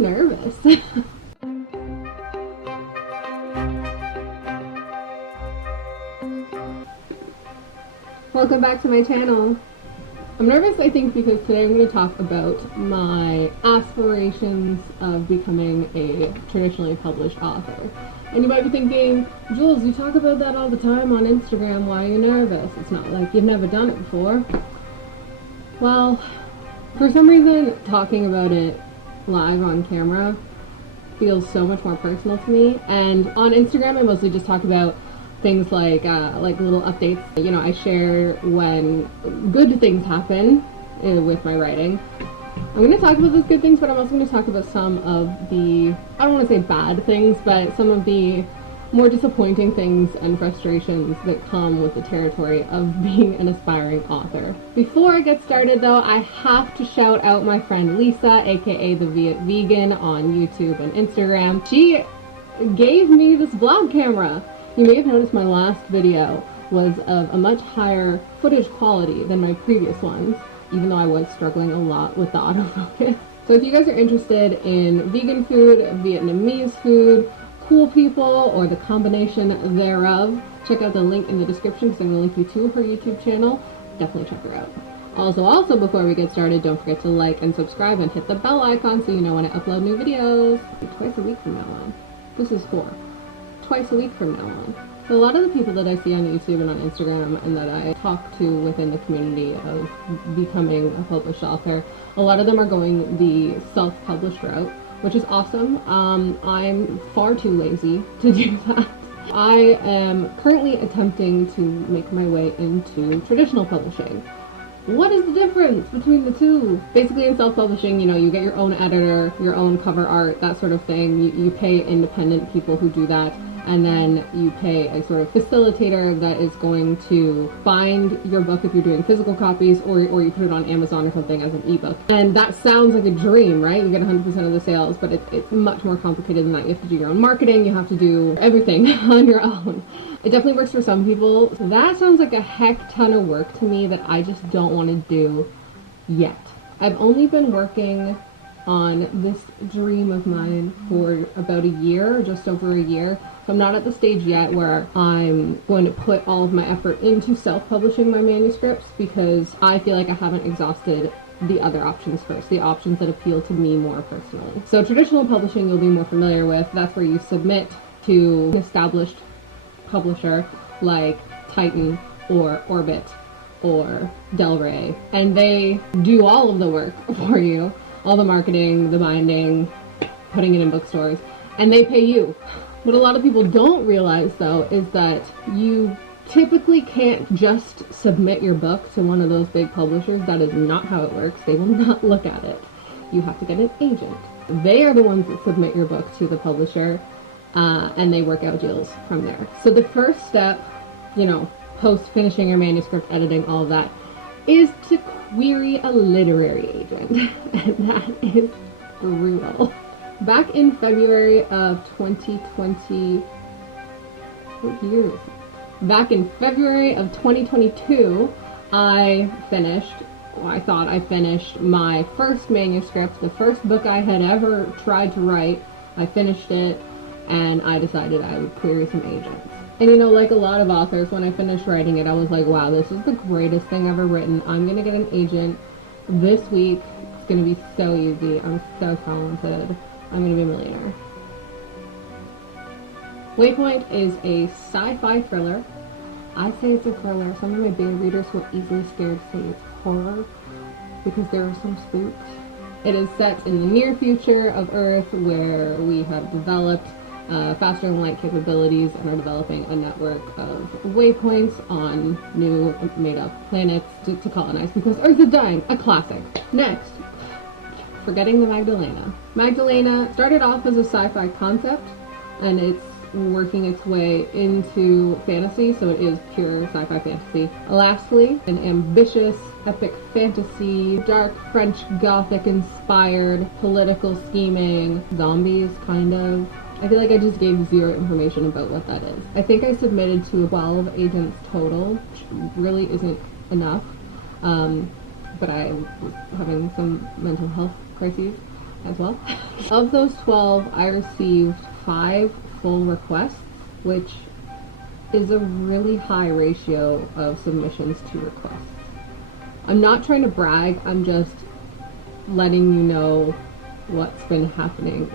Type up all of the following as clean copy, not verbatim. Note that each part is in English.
nervous. Welcome back to my channel. I'm nervous, I think, because today I'm going to talk about my aspirations of becoming a traditionally published author. And you might be thinking, Jules, you talk about that all the time on Instagram, why are you nervous? It's not like you've never done it before. Well, for some reason, talking about it live on camera feels so much more personal to me. And on Instagram, I mostly just talk about things like little updates. You know, I share when good things happen with my writing. I'm going to talk about those good things, but I'm also going to talk about some of the, I don't want to say bad things, but some of the more disappointing things and frustrations that come with the territory of being an aspiring author. Before I get started though, I have to shout out my friend Lisa, aka the Viet Vegan, on YouTube and Instagram. She gave me this vlog camera. You may have noticed my last video was of a much higher footage quality than my previous ones, even though I was struggling a lot with the autofocus. So if you guys are interested in vegan food, Vietnamese food, cool people, or the combination thereof, check out the link in the description because I'm going to link you to her YouTube channel. Definitely check her out. Also, before we get started, don't forget to like and subscribe and hit the bell icon so you know when I upload new videos. Twice a week from now on. This is 4. Twice a week from now on. So a lot of the people that I see on YouTube and on Instagram and that I talk to within the community of becoming a published author, a lot of them are going the self-published route, which is awesome. I'm far too lazy to do that. I am currently attempting to make my way into traditional publishing. What is the difference between the two? Basically in self-publishing, you know, you get your own editor, your own cover art, that sort of thing. You pay independent people who do that. And then you pay a sort of facilitator that is going to bind your book if you're doing physical copies, or you put it on Amazon or something as an ebook. And that sounds like a dream, right? You get 100% of the sales, but it's much more complicated than that. You have to do your own marketing, you have to do everything on your own. It definitely works for some people. So that sounds like a heck ton of work to me that I just don't want to do yet. I've only been working on this dream of mine for about a year, just over a year. So I'm not at the stage yet where I'm going to put all of my effort into self-publishing my manuscripts because I feel like I haven't exhausted the other options first, the options that appeal to me more personally. So traditional publishing you'll be more familiar with. That's where you submit to an established publisher like Titan or Orbit or Del Rey, and they do all of the work for you, all the marketing, the binding, putting it in bookstores, and they pay you. What a lot of people don't realize, though, is that you typically can't just submit your book to one of those big publishers. That is not how it works. They will not look at it. You have to get an agent. They are the ones that submit your book to the publisher, and they work out deals from there. So the first step, you know, post finishing your manuscript, editing, all of that, is to query a literary agent. And that is brutal. Back in February of 2020, what year is it? Back in February of 2022, I thought I finished my first manuscript, the first book I had ever tried to write. I finished it, and I decided I would query some agents. And you know, like a lot of authors, when I finished writing it, I was like, wow, this is the greatest thing ever written. I'm gonna get an agent this week. It's gonna be so easy. I'm so talented. I'm gonna be a millionaire. Waypoint is a sci-fi thriller. I say it's a thriller. Some of my beta readers were easily scared to say it's horror because there are some spooks. It is set in the near future of Earth, where we have developed faster than light capabilities and are developing a network of waypoints on new made-up planets to colonize because Earth is dying. A classic. Next, Forgetting the Magdalena. Magdalena started off as a sci-fi concept, and it's working its way into fantasy, so it is pure sci-fi fantasy. Lastly, an ambitious, epic fantasy, dark French Gothic inspired, political scheming, zombies, kind of. I feel like I just gave zero information about what that is. I think I submitted to 12 agents total, which really isn't enough, but I was having some mental health crises, as well. Of those 12, I received 5 full requests, which is a really high ratio of submissions to requests. I'm not trying to brag, I'm just letting you know what's been happening.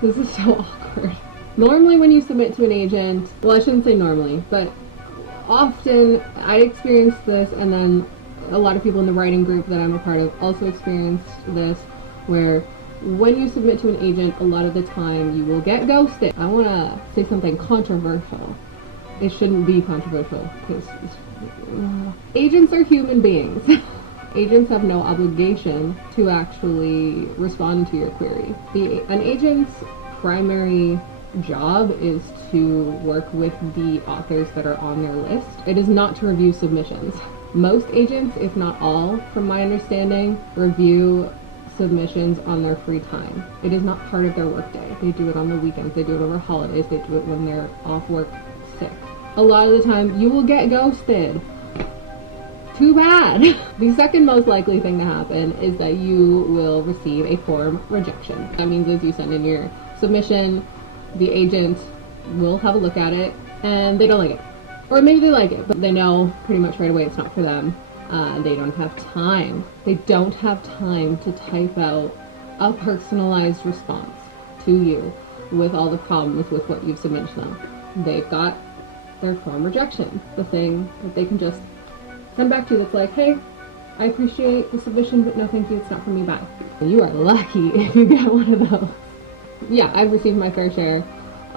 This is so awkward. Normally when you submit to an agent, well, I shouldn't say normally, but often I experienced this, and then a lot of people in the writing group that I'm a part of also experienced this, where when you submit to an agent, a lot of the time you will get ghosted. I want to say something controversial. It shouldn't be controversial, because agents are human beings. Agents have no obligation to actually respond to your query. An agent's primary job is to work with the authors that are on their list. It is not to review submissions. Most agents, if not all, from my understanding, review submissions on their free time. It is not part of their workday. They do it on the weekends, they do it over holidays, they do it when they're off work sick. A lot of the time, you will get ghosted. Too bad. The second most likely thing to happen is that you will receive a form rejection. That means as you send in your submission, the agent will have a look at it and they don't like it. Or maybe they like it, but they know pretty much right away it's not for them. They don't have time. They don't have time to type out a personalized response to you with all the problems with what you've submitted to them. They've got their form rejection, the thing that they can just send back to you that's like, hey, I appreciate the submission, but no thank you, it's not for me, bye. And you are lucky if you get one of those. Yeah, I've received my fair share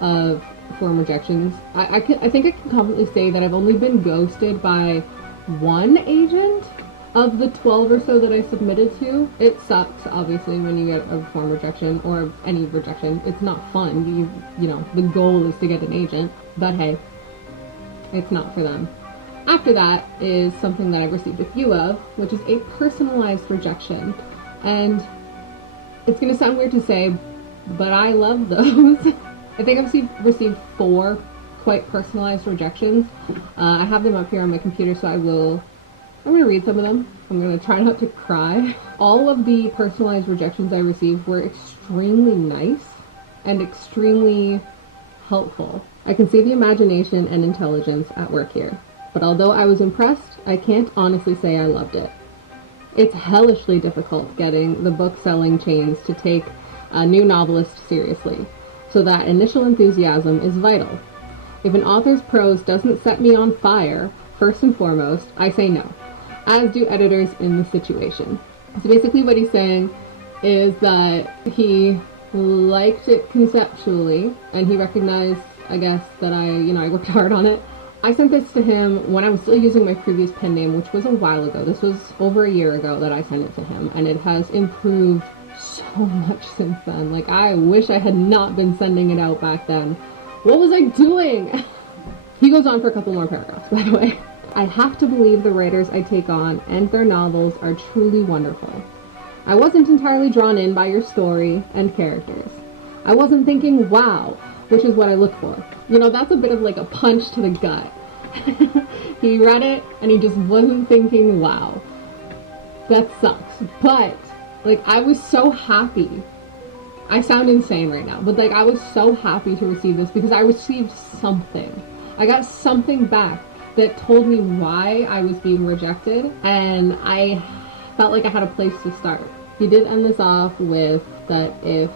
of form rejections. I think I can confidently say that I've only been ghosted by one agent of the 12 or so that I submitted to. It sucks, obviously, when you get a form rejection or any rejection. It's not fun. You know, the goal is to get an agent, but hey, it's not for them. After that is something that I've received a few of, which is a personalized rejection. And it's going to sound weird to say, but I love those. I think I've received 4 quite personalized rejections. I have them up here on my computer, so I'm going to read some of them. I'm going to try not to cry. All of the personalized rejections I received were extremely nice and extremely helpful. I can see the imagination and intelligence at work here. But although I was impressed, I can't honestly say I loved it. It's hellishly difficult getting the book-selling chains to take a new novelist seriously, so that initial enthusiasm is vital. If an author's prose doesn't set me on fire, first and foremost, I say no, as do editors in the situation. So basically what he's saying is that he liked it conceptually, and he recognized, I guess, that I worked hard on it. I sent this to him when I was still using my previous pen name, which was a while ago. This was over a year ago that I sent it to him, and it has improved so much since then. Like, I wish I had not been sending it out back then. What was I doing? He goes on for a couple more paragraphs, by the way. I have to believe the writers I take on and their novels are truly wonderful. I wasn't entirely drawn in by your story and characters. I wasn't thinking, wow, which is what I look for. You know, that's a bit of like a punch to the gut. He read it and he just wasn't thinking, wow. That sucks. But, like, I was so happy. I sound insane right now, but like, I was so happy to receive this because I received something. I got something back that told me why I was being rejected, and I felt like I had a place to start. He did end this off with that if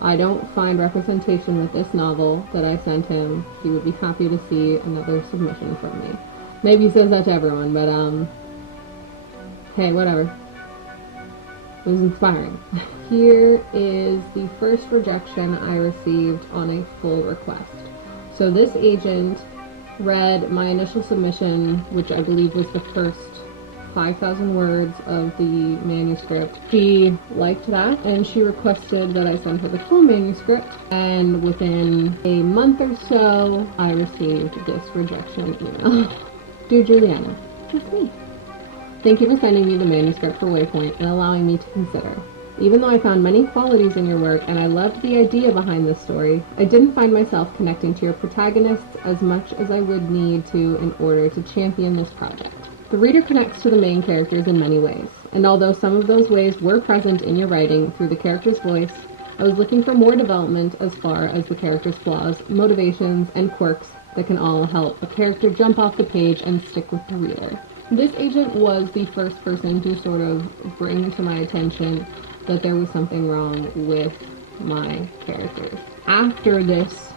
I don't find representation with this novel that I sent him, he would be happy to see another submission from me. Maybe he says that to everyone, but hey, whatever. It was inspiring. Here is the first rejection I received on a full request. So this agent read my initial submission, which I believe was the first 5,000 words of the manuscript. She liked that, and she requested that I send her the full manuscript, and within a month or so, I received this rejection email. Dear Julianna, that's me. Thank you for sending me the manuscript for Waypoint and allowing me to consider. Even though I found many qualities in your work and I loved the idea behind this story, I didn't find myself connecting to your protagonists as much as I would need to in order to champion this project. The reader connects to the main characters in many ways, and although some of those ways were present in your writing through the character's voice, I was looking for more development as far as the character's flaws, motivations, and quirks that can all help a character jump off the page and stick with the reader. This agent was the first person to sort of bring to my attention that there was something wrong with my characters. After this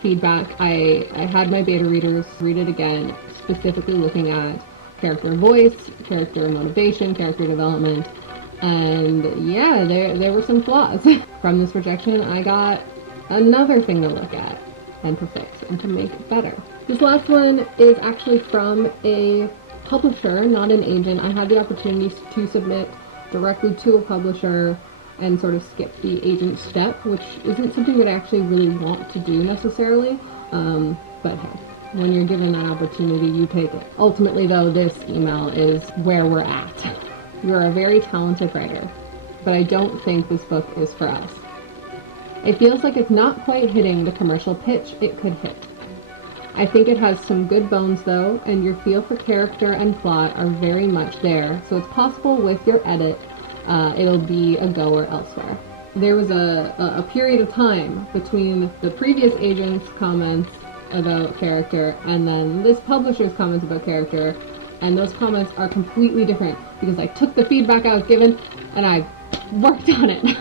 feedback, I had my beta readers read it again, specifically looking at character voice, character motivation, character development, and yeah, there were some flaws. From this rejection, I got another thing to look at and to fix and to make it better. This last one is actually from a publisher, not an agent. I had the opportunity to submit directly to a publisher and sort of skip the agent step, which isn't something that I actually really want to do necessarily, but hey, when you're given that opportunity, you take it. Ultimately though, this email is where we're at. You're a very talented writer, but I don't think this book is for us. It feels like it's not quite hitting the commercial pitch it could hit. I think it has some good bones though, and your feel for character and plot are very much there, so it's possible with your edit, it'll be a goer elsewhere. There was a period of time between the previous agent's comments about character and then this publisher's comments about character, and those comments are completely different because I took the feedback I was given and I worked on it.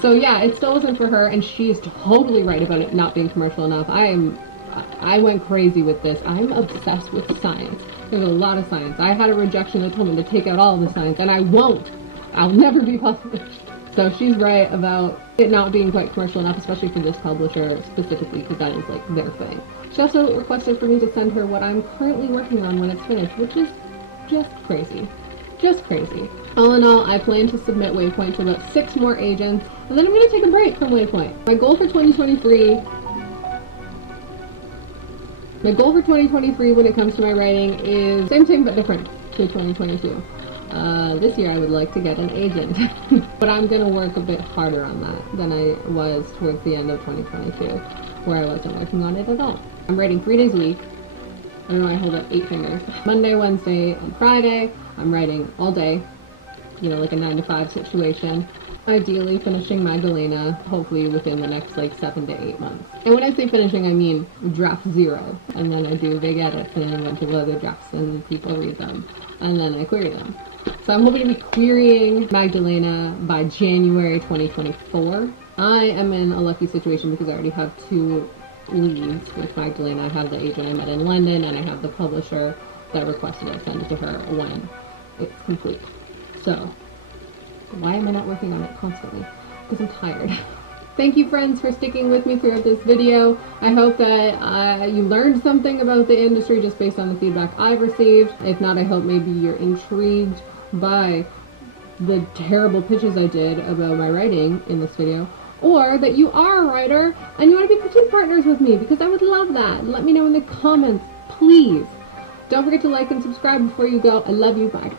So yeah, it still wasn't for her, and she's totally right about it not being commercial enough. I went crazy with this. I'm obsessed with science. There's a lot of science. I had a rejection that told me to take out all the science, and I won't. I'll never be published. So she's right about it not being quite commercial enough, especially for this publisher specifically, because that is like their thing. She also requested for me to send her what I'm currently working on when it's finished, which is just crazy. Just crazy. All in all, I plan to submit Waypoint to about 6 more agents, and then I'm going to take a break from Waypoint. My goal for 2023 when it comes to my writing is same but different to 2022. This year I would like to get an agent, but I'm going to work a bit harder on that than I was towards the end of 2022, where I wasn't working on it at all. I'm writing 3 days a week. I don't know, I hold up 8 fingers. Monday, Wednesday, and Friday, I'm writing all day, like a 9 to 5 situation. Ideally finishing Magdalena, hopefully within the next 7 to 8 months. And when I say finishing, I mean draft 0. And then I do big edits and a bunch of other drafts and people read them. And then I query them. So I'm hoping to be querying Magdalena by January 2024. I am in a lucky situation because I already have 2 leads with Magdalena. I have the agent I met in London, and I have the publisher that requested I send it to her when it's complete. So why am I not working on it constantly? Because I'm tired. Thank you, friends, for sticking with me throughout this video. I hope that you learned something about the industry just based on the feedback I've received. If not, I hope maybe you're intrigued by the terrible pitches I did about my writing in this video, or that you are a writer and you want to be critique partners with me, because I would love that. Let me know in the comments, please. Don't forget to like and subscribe before you go. I love you. Bye.